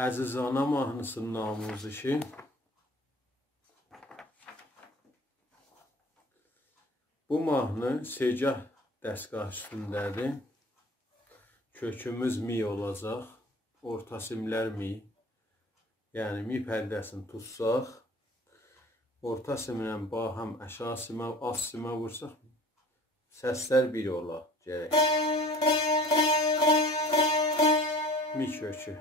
Əzizana mahnısının namuzişi. Bu mahnı segah dəstgah üstündədir. Kökümüz mi olacaq, orta simlər mi. Yəni mi pərdəsini tutsaq, orta simlə baham əşa simə, az simə vursaq, səslər bir ola gərək. Mi kökü.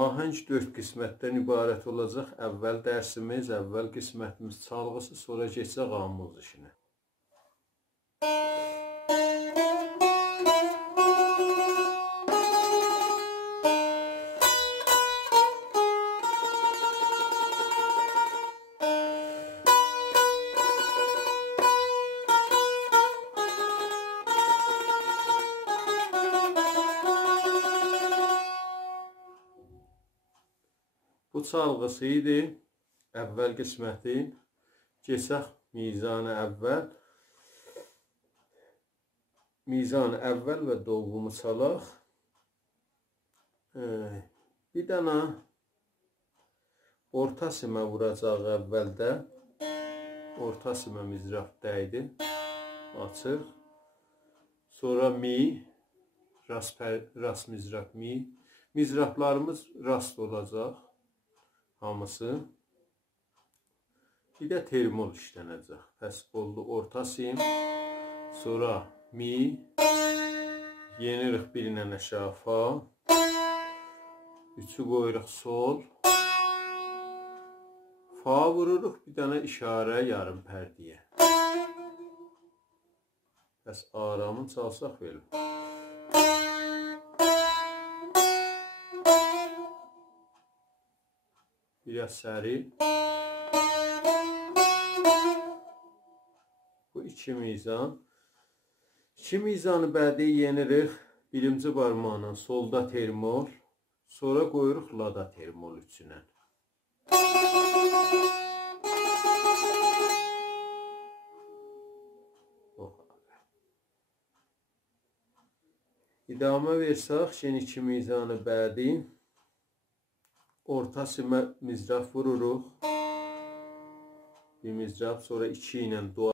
Ahəng 4 qismətdən ibarət olacaq. Əvvəl dərsimiz, əvvəl qismətimiz çalğısı, sonra keçəcək qamuz işinə. Bu çalğısı idi, əvvəl qisməti. Keçək mizan-ı əvvəl. Mizan-ı əvvəl və doğumu çalaq. Bir dənə orta simə vuracaq əvvəldə. Orta simə mizraf dəydi. Açıq. Sonra mi, rast mizraf mi. Mizraflarımız rast olacaq. Hamısı. Bir də termol işlənəcək. Pəs oldu orta sim. Sonra mi. Yenirik bir ilə aşağı fa. Üçü qoyuruq sol. Fa vururuq bir dənə işarə yarım pərdiyə. Pəs aramın çalsaq verim. Biraz səri. Bu 2 mizan. 2 mizanı bədi yenirik. Birinci barmağla solda termol. Sonra qoyuruq lada termol üçünə. İdamə versək, yeni 2 mizanı bədi. Orta simə mizraf vururuq. Bir mizraf, sonra 2 ilə dua.